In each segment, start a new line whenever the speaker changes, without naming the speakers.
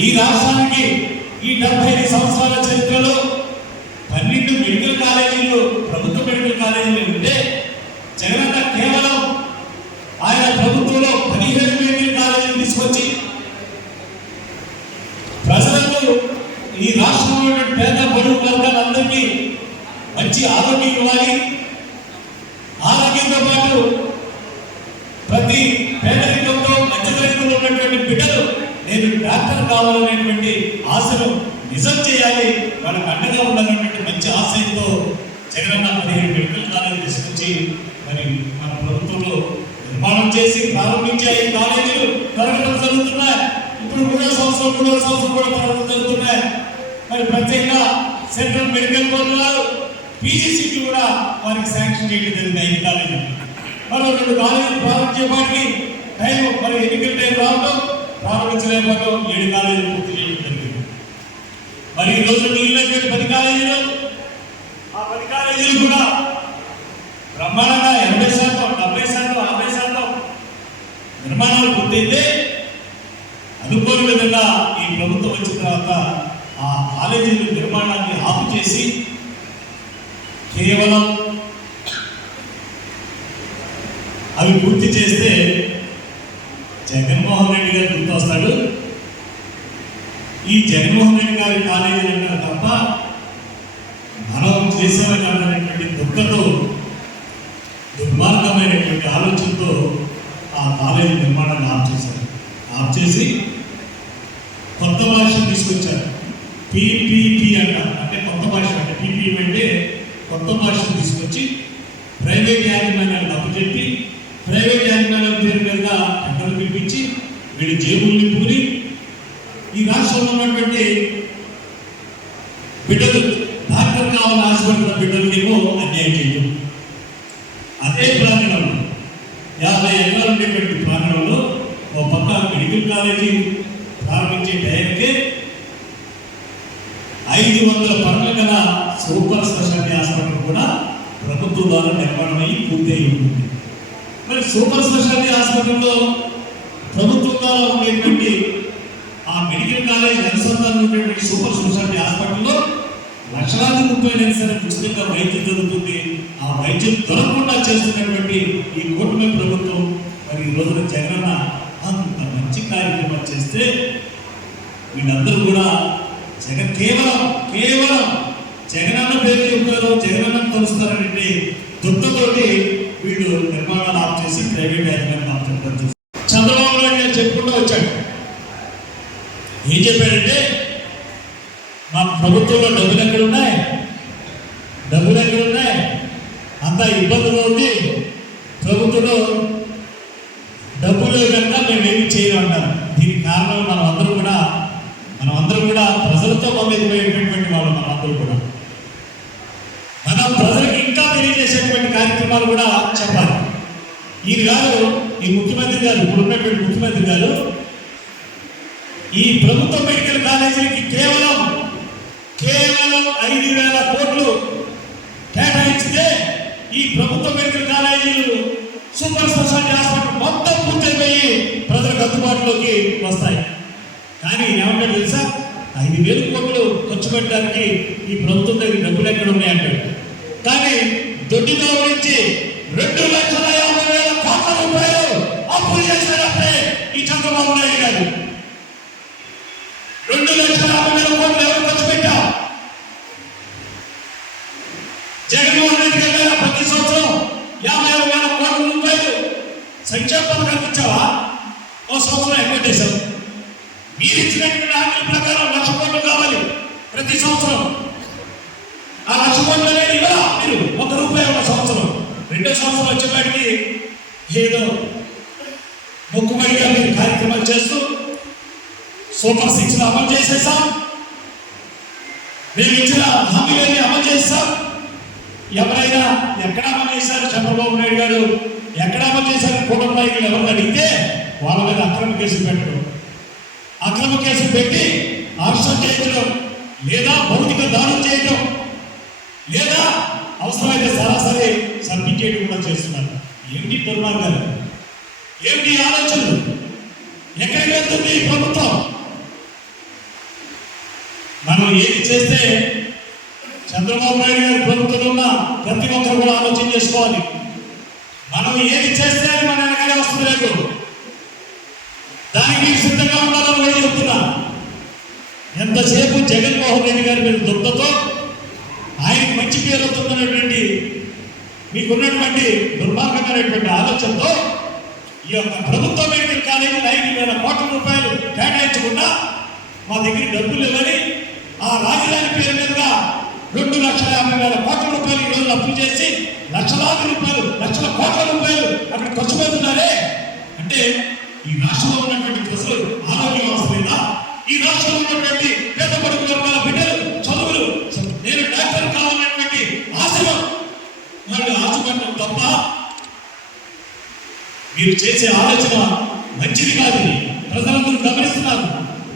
ఈ రాష్ట్రానికి ఈ డెబ్బై ఐదు సంవత్సరాల చరిత్రలో పన్నెండు మెడికల్ కాలేజీలు ప్రభుత్వ మెడికల్ కాలేజీలు ఉంటే డాక్టర్ కావాలనేటువంటి ఆశను నిజం చేయాలి వాళ్ళకి అండగా ఉండాలనేటువంటి మంచి ఆశయంతో జగనన్న పదిహేడు మెడికల్ కాలేజ్ తీసుకొచ్చి మరి మన ప్రభుత్వంలో నిర్మాణం చేసి ప్రారంభించే ఈ కాలేజీలు పెరగడం జరుగుతున్నాయి. ఇప్పుడు మూడో సంవత్సరం మూడో సంవత్సరం కూడా పెరగడం జరుగుతున్నాయి. మరి ప్రత్యేకంగా సెంట్రల్ మెడికల్ బోర్డు వారు పీజీ కూడా వారికి శాంక్షన్ చేయడం జరిగింది ఐదు కాలేజీలు. మరో రెండు కాలేజీలు ప్రారంభించేపాటికి టైం మరి ఎన్నికల టైం రావడం ప్రారంభించలేకపోవడం ఏడు కాలేజీలు పూర్తి చేయడం జరిగింది. మరి ఈ రోజు మిగిలినటువంటి పది కాలేజీలు? ఆ పది కాలేజీలు కూడా బ్రహ్మాండంగా ఎనభై శాతం డెబ్బై శాతం యాభై శాతం నిర్మాణాలు పూర్తయితే అనుకోని విధంగా ఈ ప్రభుత్వం వచ్చిన తర్వాత ఆ కాలేజీల నిర్మాణాన్ని ఆపు చేసి కేవలం అవి పూర్తి చేస్తే జగన్మోహన్ రెడ్డి గారు గుర్తొస్తాడు. ఈ జగన్మోహన్ రెడ్డి గారి కాలేజీ అంటారు తప్ప మనం చేసేవాళ్ళు అన్నటువంటి దుఃఖతో దుర్మార్గమైనటువంటి ఆలోచనతో ఆ కాలేజీ నిర్మాణాన్ని ఆఫ్ చేశారు. ఆఫ్ చేసి కొత్త భాష తీసుకొచ్చారు. పీపీపీ అంటారు. అంటే కొత్త భాష అంటే పిపి అంటే కొత్త భాషను తీసుకొచ్చి ప్రైవేట్ యాజమాన్యాలకు అప్పచెప్పి ప్రైవేట్ యాజమాన్యాల పేరు మీద టెండర్లు పిలిపించి వీడి జేబులు పూరి ఈ రాష్ట్రంలో ఉన్నటువంటి బిడ్డలు డాక్టర్ కావాలని ఆశపడుతున్న బిడ్డలకేమో అన్యాయం చేయడం అదే ప్రాంగణంలో యాభై ఎకరాలు ఉండేటువంటి ప్రాంగణంలో ఒక పక్క మెడికల్ కాలేజీ ప్రారంభించే టైంకే ఐదు వందల పనుల గల సూపర్ స్పెషాలిటీ హాస్పిటల్ కూడా ప్రభుత్వం ద్వారా నిర్మాణమై పూర్తయి ఉంటుంది. మరి సూపర్ స్పెషాలిటీ హాస్పిటల్లో ప్రభుత్వం ద్వారా ఉండేటువంటి ఆ మెడికల్ కాలేజ్ అనుసంధానం ఉండేటువంటి సూపర్ స్పెషాలిటీ హాస్పిటల్లో లక్షలాది రూపాయలు సరే ఉచితంగా వైద్యం జరుగుతుంది. ఆ వైద్యం దొరకకుండా చేస్తున్నటువంటి ఈ కూటమి ప్రభుత్వం మరి ఈ రోజున జగనన్న అంత మంచి కార్యక్రమాలు చేస్తే వీళ్ళందరూ కూడా జగన్ కేవలం కేవలం జగనన్న పేరు చెప్తారు జగనన్న తలుస్తారనే దుఃఖతోటి వీళ్ళు నిర్మాణాలు ఆఫ్ చేసి ప్రైవేట్ యాజమాన్యం ఆఫ్ చేయడం చూస్తారు. చంద్రబాబు నాయుడు గారు చెప్పుకుంటూ వచ్చాడు ఏం చెప్పాడంటే మా ప్రభుత్వంలో డబ్బులు ఎక్కడ ఉన్నాయి డబ్బులు ఎక్కడ ఉన్నాయి అంతా ఇబ్బందులు ఉంది ప్రభుత్వంలో డబ్బులు కనుక మేము ఏమి చేయమంటారు దీనికి కారణం మనం అందరం కూడా మనం అందరం కూడా ప్రజలతో మమేకమైనటువంటి వాళ్ళు మనం అందరూ కూడా. మనం ప్రజలకు ఇంకా తెలియజేసేటువంటి కార్యక్రమాలు కూడా చెప్పాలి. ఈ గారు ఈ ముఖ్యమంత్రి గారు ఇప్పుడు ఉన్నటువంటి ముఖ్యమంత్రి గారు ఈ ప్రభుత్వ మెడికల్ కాలేజీకి కేవలం కేవలం ఐదు వేల కోట్లు కేటాయించితే ఈ ప్రభుత్వ మెడికల్ కాలేజీలు సూపర్ స్పెషాలిటీ హాస్పిటల్ మొత్తం పూర్తయిపోయి ప్రజలకు అందుబాటులోకి వస్తాయి. కానీ ఏమంటే తెలుసా? ఐదు వేల కోట్లు ఖర్చు పెట్టడానికి ఈ ప్రభుత్వం దగ్గర డబ్బులు ఎక్కడ ఉన్నాయంటాడు కానీ దొడ్డితో గురించి రెండు లక్షల యాభై వేల కోట్ల రూపాయలు అప్పులు చేసినప్పుడే ఈ చంద్రబాబు నాయుడు గారు ఏదో మొక్కుబడిగా మీరు కార్యక్రమాలు చేస్తూ సూపర్ సిక్స్ అమలు చేసేసాం మేము ఇచ్చిన హామీలన్నీ అమలు చేస్తాం ఎవరైనా ఎక్కడ అమలు చేశారు? చంద్రబాబు నాయుడు గారు ఎక్కడ అమలు చేశారు? కూటమి నాయకులు ఎవరిని అడిగితే వాళ్ళ మీద అక్రమ కేసులు పెట్టడం. అక్రమ కేసులు పెట్టి అరెస్ట్ చేయించడం లేదా భౌతిక దానం చేయడం లేదా అవసరమైతే సరాసరి సర్పించేయడం కూడా చేస్తున్నారు. ఏమిటి దుర్మార్గాలు? ఏమిటి ఆలోచనలు? ఎక్కడికి వెళ్తుంది ప్రభుత్వం? మనం ఏది చేస్తే చంద్రబాబు నాయుడు గారి ప్రభుత్వం ప్రతి ఒక్కరు కూడా ఆలోచన చేసుకోవాలి. మనం ఏది చేస్తే అది మన వెనకాలే వస్తుంది రేపు. దానికి సిద్ధంగా ఉండాలని కూడా చెప్తున్నా. ఎంతసేపు జగన్మోహన్ రెడ్డి గారి మీద దుఃఖతో ఆయనకి మంచి పేరు వస్తుందనేటువంటి మీకున్నటువంటి దుర్మార్గమైనటువంటి ఆలోచనతో ఈ యొక్క ప్రభుత్వం మెడికల్ కాలేజీ ఐదు వేల కోట్ల రూపాయలు కేటాయించకుండా మా దగ్గర డబ్బులు ఇవ్వని ఆ రాజధాని పేరు మీదుగా రెండు లక్షల యాభై వేల కోట్ల రూపాయలు ఈ రోజు అప్పులు చేసి లక్షలాది రూపాయలు లక్షల కోట్ల రూపాయలు అక్కడ ఖర్చు పెడుతున్నారే? అంటే ఈ రాష్ట్రంలో ఉన్నటువంటి ప్రజలు ఆరోగ్యం అవసరమైనా ఈ రాష్ట్రంలో ఉన్నటువంటి పేద పడుకు వర్గాల బిడ్డలు చదువులు నేను డాక్టర్ కావాలనేటువంటి ఆశలు వాళ్ళు ఆశపడటం తప్ప మీరు చేసే ఆలోచన మంచిది కాదు. ప్రజలందరూ గమనిస్తున్నారు.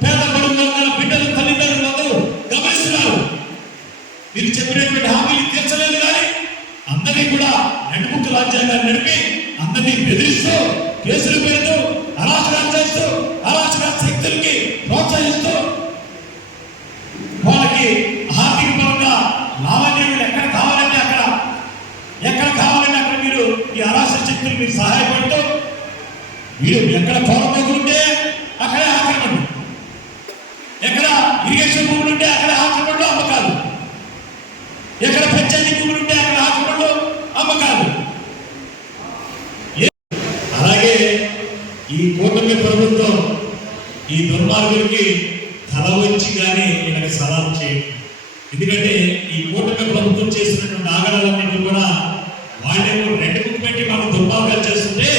పేద పడుకు వర్గాల బిడ్డలు తల్లిదండ్రులు అందరూ గమనిస్తున్నారు మీరు చెప్పినటువంటి హామీలు తీర్చలేదు కానీ అందరినీ కూడా నడుముకు రాజ్యాంగాన్ని నడిపి అందరినీ బెదిరిస్తూ కేసులు పెడుతూ అరాచకాలు చేస్తూ అరాచక శక్తులకి ప్రోత్సహిస్తూ వాళ్ళకి ఆర్థిక పరంగా లావాదేవీలు ఎక్కడ కావాలంటే అక్కడ. ఎక్కడ కావాలంటే అక్కడ మీరు ఈ అరాచక శక్తులు మీరు సహాయపడుతూ మీరు ఎక్కడ పొరపోకుంటే అక్కడే ఆక్రమణ ఎక్కడ ఇరిగేషన్ భూములు ఉంటే అక్కడ ఆక్రమణలో అమ్మకాలు. ఎక్కడ పంచాయతీ భూములు ఉంటే అమ్మకాలు అలాగే ఈ కూటమి ప్రభుత్వం ఈ దుర్మార్గులకి తల వచ్చి కానీ ఇలాగ సలాం చేయండి ఎందుకంటే ఈ కూటమి ప్రభుత్వం చేసినటువంటి ఆగడాలన్నింటి కూడా వాళ్ళేమో రెండు ముక్కు పెట్టి మనం దుర్మార్గాలు చేస్తుంటే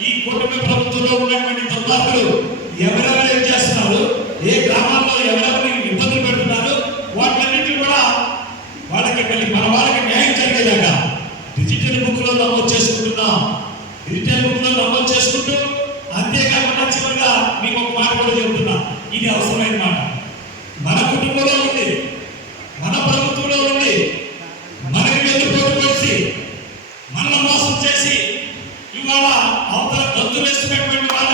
ఈ కూటమి ప్రభుత్వంలో ఉన్నటువంటి దుర్మార్గులు ఎవరెవరు ఏం చేస్తున్నారు? ఏ గ్రామాల్లో ఎవరెవరు ఇబ్బందులు పెడుతున్నారు వాటన్నిటిని కూడా వాళ్ళకి మళ్ళీ మన వాళ్ళకి న్యాయం జరిగేలాగా డిజిటల్ బుక్లో నమోదు చేసుకుంటున్నాం డిజిటల్ బుక్లో నమోదు చేసుకుంటూ అంతేకాకుండా చివరిగా మీకు ఒక మాట కూడా చెబుతున్నా ఇది అవసరమైన మాట. మన కుటుంబంలో ఉండి మన ప్రభుత్వంలో ఉండి మనకి వెన్నుపోటు పోసి మనల్ని మోసం చేసి ఇవాళ అవతల గంతు వేస్తున్నటువంటి వాళ్ళ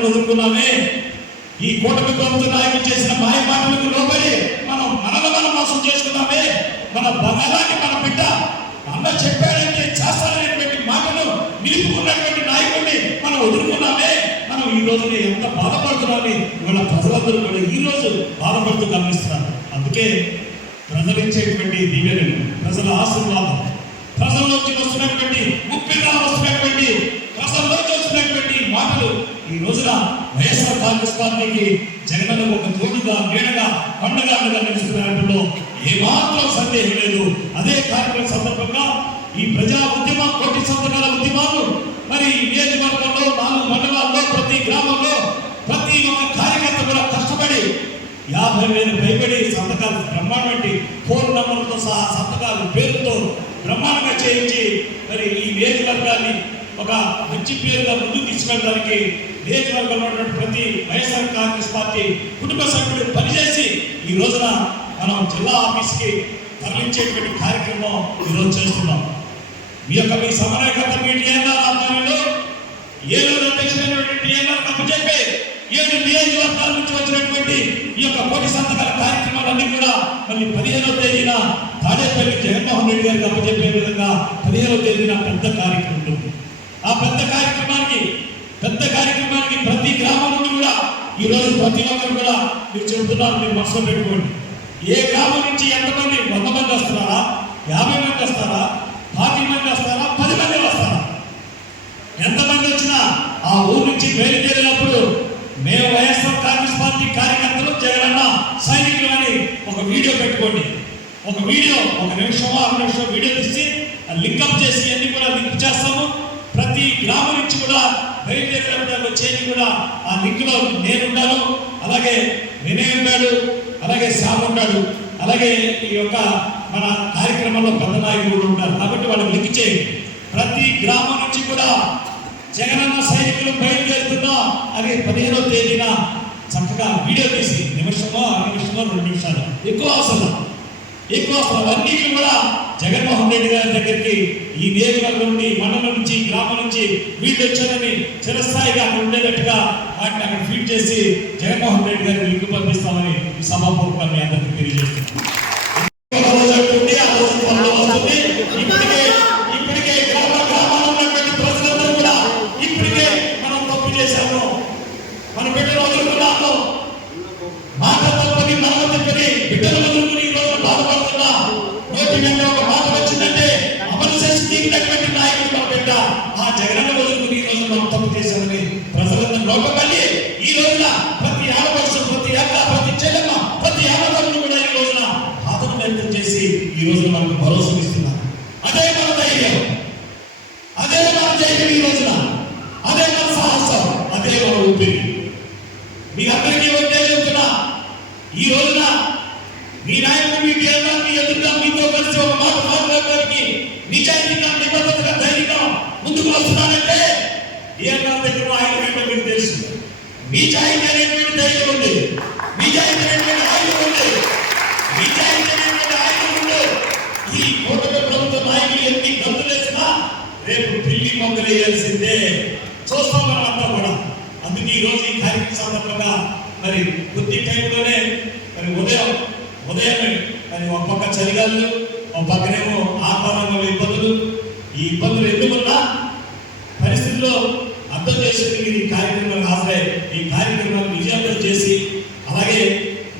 జగనన్న వదులుకున్నామే ఈ కూటమి ప్రభుత్వ నాయకులు చేసిన మాయ మాటలకు లోబడి మనం మనలో మనం మోసం చేసుకున్నామే మన బలాన్ని మన బిడ్డ అన్న చెప్పాడంటే చేస్తాననేటువంటి మాటను నిలుపుకున్నటువంటి నాయకుడిని మనం వదులుకున్నామే మనం ఈ రోజు ఎంత బాధపడుతున్నామని ఇవాళ ప్రజలందరూ కూడా ఈ రోజు బాధపడుతూ గమనిస్తున్నారు. అందుకే ప్రజలు ఇచ్చేటువంటి దీవెనలు ప్రజల ఆశీర్వాదం ప్రజల్లోకి వస్తున్నటువంటి ముప్పిగా వస్తున్నటువంటి ప్రజల్లోకి వస్తున్నటువంటి మాటలు ఈ రోజున వైఎస్ఆర్ కాంగ్రెస్ పార్టీకి జగన్ ఒక తోడుగా నీడగా పండుగ నిలుస్తున్నట్లో ఏమాత్రం సందేహం లేదు. అదే కార్యక్రమం సందర్భంగా ఈ ప్రజా ఉద్యమ కోటి సంతకాల ఉద్యమాలు మరి ఈ నియోజకవర్గంలో నాలుగు మండలాల్లో ప్రతి గ్రామంలో ప్రతి ఒక్క కార్యకర్త కూడా కష్టపడి యాభై వేలు భయపడి సంతకాలు బ్రహ్మాండమైన ఫోన్ నెంబర్తో సహా సంతకాలు పేరుతో బ్రహ్మాండంగా చేయించి మరి ఈ నియోజకవర్గాన్ని ఒక మంచి పేరుగా ముందుకు తీసుకెళ్ళడానికి నియోజకవర్గంలో ఉన్నటువంటి ప్రతి వైఎస్ఆర్ కాంగ్రెస్ పార్టీ కుటుంబ సభ్యులు పనిచేసి ఈ రోజున మనం జిల్లా ఆఫీస్కి తరలించేటువంటి కార్యక్రమం ఈరోజు చేస్తున్నాం. మీ యొక్క మీ సమన్వయకర్త మీ టీఎన్ఆర్ ఆధ్వర్యంలో ఏలూరు అధ్యక్షుడైనటువంటి టీఎన్ఆర్ కప్పు చెప్పే ఏడు నియోజకవర్గాల నుంచి వచ్చినటువంటి ఈ యొక్క కోటి సంతకాల కార్యక్రమాలన్నీ కూడా మళ్ళీ పదిహేనవ తేదీన తాడేపల్లి జగన్మోహన్ రెడ్డి గారికి అప్పచెప్పే విధంగా పదిహేనవ తేదీన పెద్ద కార్యక్రమం ఉంటుంది. ఆ పెద్ద కార్యక్రమానికి పెద్ద కార్యక్రమానికి ప్రతి గ్రామం నుండి కూడా ఈ రోజు ప్రతి ఒక్కరు కూడా మీరు చెబుతున్నారు మీరు మనసులో పెట్టుకోండి. ఏ గ్రామం నుంచి ఎంతమంది వంద మంది వస్తున్నారా యాభై మంది వస్తారా పాతి మంది వస్తారా పది మంది వస్తారా? ఎంతమంది వచ్చినా ఆ ఊరు నుంచి బయలుదేరినప్పుడు మేము వైఎస్ఆర్ కాంగ్రెస్ పార్టీ కార్యకర్తలు జగనన్న సైనికులు అని ఒక వీడియో పెట్టుకోండి. ఒక వీడియో ఒక నిమిషం ఆరు నిమిషం వీడియో తీసి లింకప్ చేసి అన్ని కూడా లింక్ చేస్తాము. ప్రతి గ్రామం నుంచి కూడా బయలుదేరినప్పుడు వచ్చేది కూడా ఆ లింక్ నేను నేనున్నాను. అలాగే వినయ్ ఉన్నాడు అలాగే శ్యామ్ ఉన్నాడు అలాగే ఈ యొక్క మన కార్యక్రమంలో పెద్ద నాయకులు కూడా కాబట్టి వాళ్ళకి లింక్ చేయండి ప్రతి గ్రామం నుంచి కూడా జగనన్న సైనికులు బయలుదేరుతున్నా అది పదిహేనో తేదీన చక్కగా వీడియో తీసి నిమిషంలో అర నిమిషంలో రెండు నిమిషాలు. ఎక్కువ అవసరం ఎక్కువ అవసరం అన్నిటిని కూడా జగన్మోహన్ రెడ్డి గారి దగ్గరికి ఈ నియోజకవర్గం నుండి మండలం నుంచి గ్రామం నుంచి వీళ్ళు వచ్చారని చిరస్థాయిగా అక్కడ ఉండేటట్టుగా వాటిని అక్కడ ఫీడ్ చేసి జగన్మోహన్ రెడ్డి గారికి లింక్ పంపిస్తామని ఈ సభాపూర్వకంగా మీ అందరికీ తెలియజేస్తున్నాను మాట తప్పని అంటుంది, ఆ రోజు పనులు వస్తుంది. ఇప్పటికే మన ఊపిరి మీ అందరికీ ఒకటే చెప్తున్నా ఈ రోజున మీ నాయకుడు మీ కేంద్రం మీ ఎదురుగా మీతో కలిసి ఒక మాట మాట్లాడడానికి నిజాయితీగా నిబద్ధతగా ధైర్యంగా ముందుకు వస్తున్నానంటే ఏమన్నా దగ్గర ఆయన ఏంటో మీకు తెలుసు. నిజాయితీ అనేటువంటి ధైర్యం ఉంది. నిజాయితీ అనేటువంటి ఆయుధం ఉంది. నిజాయితీ అనేటువంటి ఆయుధం ఉంది. ఈ కూటమి ప్రభుత్వ నాయకులు ఎన్ని గంతులేసినా రేపు పిల్లి మొగ్గలేయాల్సిందే వేయాల్సిందే మనం అంతా కూడా అందుకే ఈ రోజు ఈ కార్యక్రమం సందర్భంగా మరి కొద్ది టైంలోనే మరి ఉదయం ఉదయం మరి ఒక పక్క చలిగాలు ఒక పక్కనేమో ఆహారంలో ఇబ్బందులు ఈ ఇబ్బందులు ఎందుకున్నా పరిస్థితుల్లో అర్థం చేసుకుని మీరు ఈ కార్యక్రమానికి హాజరై ఈ కార్యక్రమాన్ని విజయవంతం చేసి అలాగే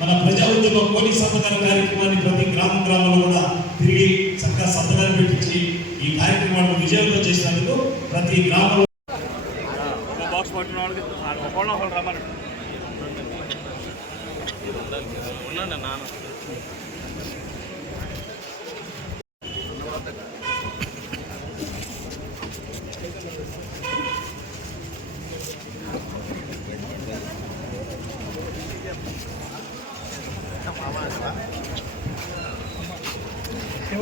మన ప్రజా ఉద్యమ పోలీస్ సంతకాల కార్యక్రమాన్ని ప్రతి గ్రామం గ్రామంలో కూడా తిరిగి చక్కగా సంతకాలు పెట్టించి ఈ కార్యక్రమాన్ని విజయవంతం చేసినందుకు ప్రతి గ్రామంలో
ఒక నాన్న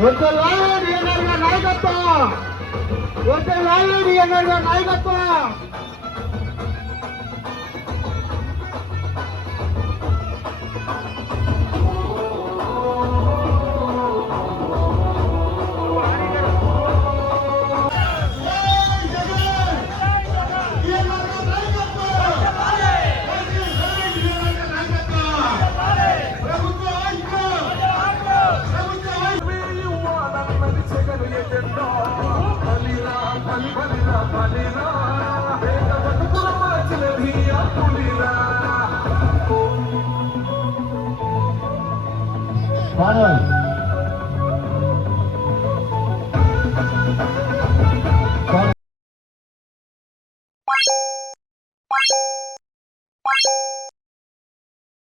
ఒక లాయర్ ఎన్నర్గా నాయకత్వం ఒక లాయర్ ఎన్నర్గా నాయకత్వం